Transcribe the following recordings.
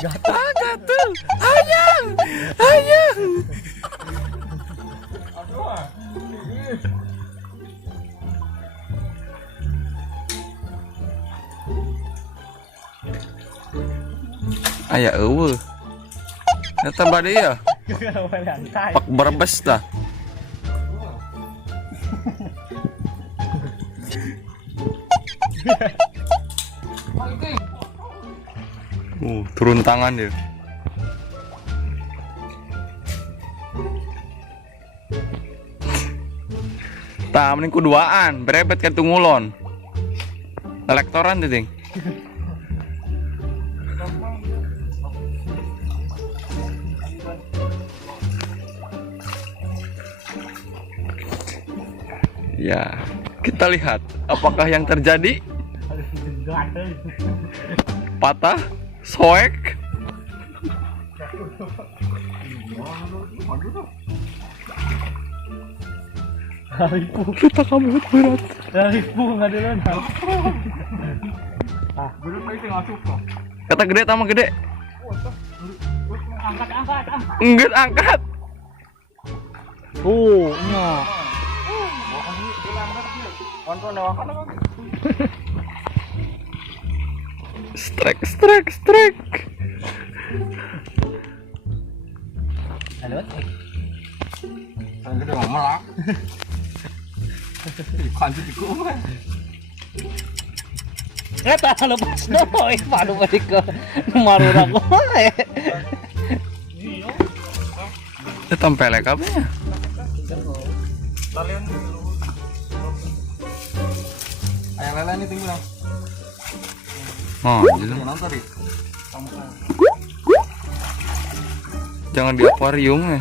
gatel. Ayang. Aya eueuh. Eta bade ya. Pak berbes dah. Turun tangan dia. Tah mending kuduaan, berebet kan tungulon. Elektoran tuh, Ding. Ya, kita lihat apakah yang terjadi. Patah, soek. Kita kamu berat. Ribu nggak ada lagi. Bener tadi tinggal suka. Kata gede sama gede. Angkat. Enggak angkat. Nya. Strike. Halo. Kan gede melak. Ikan di kumah. Eta lepas doi, padu balik ke marura koe. Itu tempelek apa ya? Lalian. Ayam lele ini tinggal. Oh, gitu. Jangan tadi. Jangan di akuarium ya.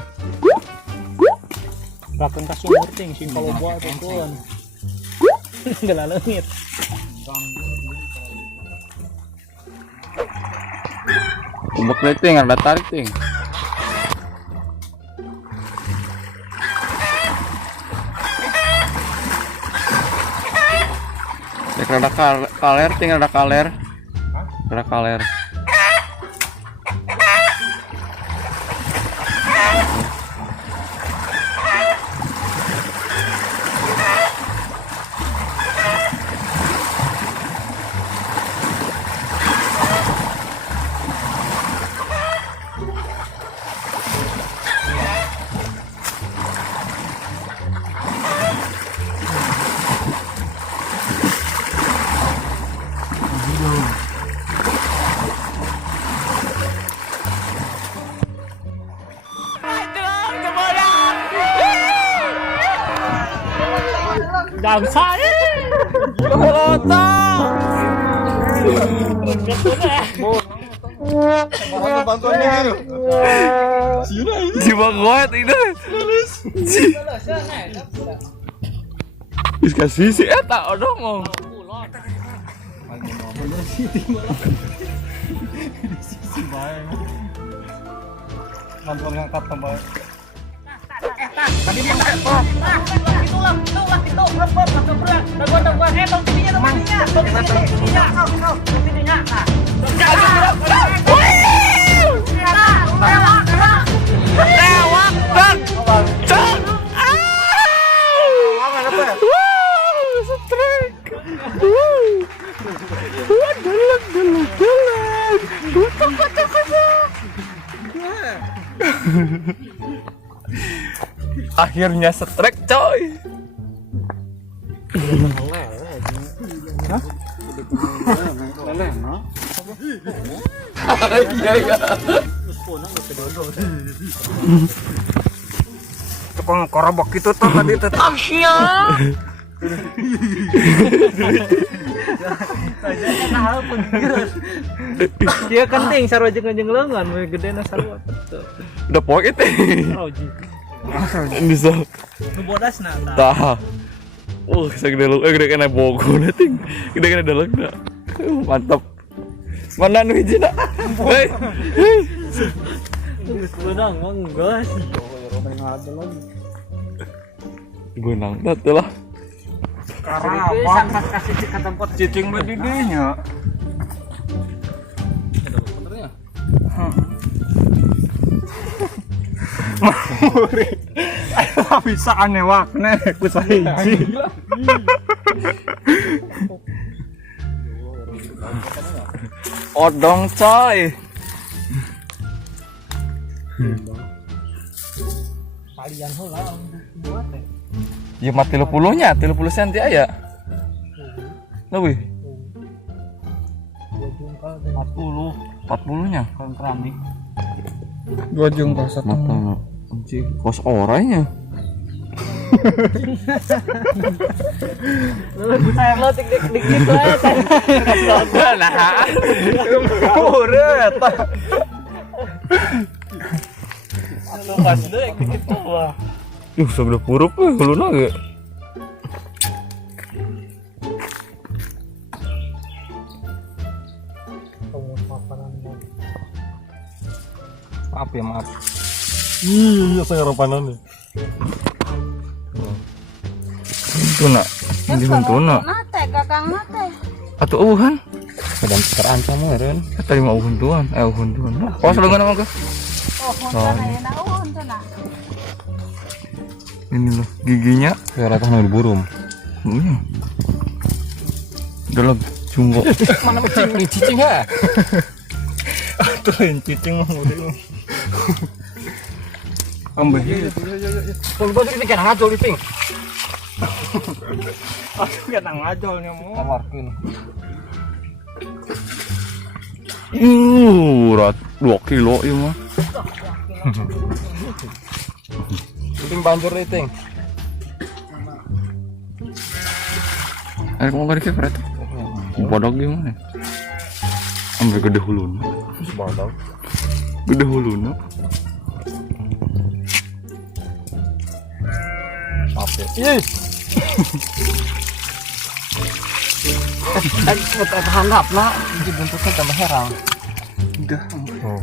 Raken ka sumur ting sing kalau buat tuan. Gelalengit. Ubek deh ting, ada tarik ting. Ada kaler ting, ada kaler. Ada kaler. Damsa Bantuannya gitu. Jiwa kuat ini. Bisa kasih si eta odong. Bantuan ngangkat tambah. Tadi dia ngangkat kok. Itu berat. Daguan. Tong tidinya. Lewat bang. Cok. Strike. Akhirnya strike coy. Iya. Tukang korobok itu tuh tadi tetap. Dia kenting sarwa jeung lengan we gedena sarwa betul. Udah pocket Roji. bisa. Nu bodasna Tah. Segede lu gede kena bogo ting. Gede kena dalegna. Mantap. Mana nu hijina? Hei. Geus beunang mah geus. Beunang teh lah. Karapan kasih ke tempat cicing bedidinya. Ayo bisa aneh wakne ku sahiji. Odong coy. Kalian heula buat teh. Ya mah 30-nya, 30 cm aya. Lebih. 40 40-nya. kon keramik. 2 jengkol satu. Mata anjing kos orangnya. Lo dik gitu aja. Nah, Uret. Lo pas deuk gitu wah. sudah purup huluna ge. Maaf ya, maaf. Iya, saya harapanan nih. Tuna. Di tuna. Mate, kakang mate. Atuh eueuhan. Sedang terancam meureun. Tadi mah uhun tuan. Uhun tuan. Kos lengan mah ke. Oh, huntana ya na huntana. Ini loh giginya. Saya rata nu diburum. Dalam jumbo. Mana cicing ha? Tuh cicing mah udah. Ambil. Kalau gua jadi kena ngajol iping. Aku kena ngajolnya mau. Tawarkeun. Rat 2 kilo ieu mah. Iping banjur deh, Ting. Ayo mau balik ke Fred. Bodog gimana? Ambil gede huluna. Bodog. Gede huluna. Apa? Ih. Buat handap lah, jadi bentuknya tambah herang. Udah. Oh.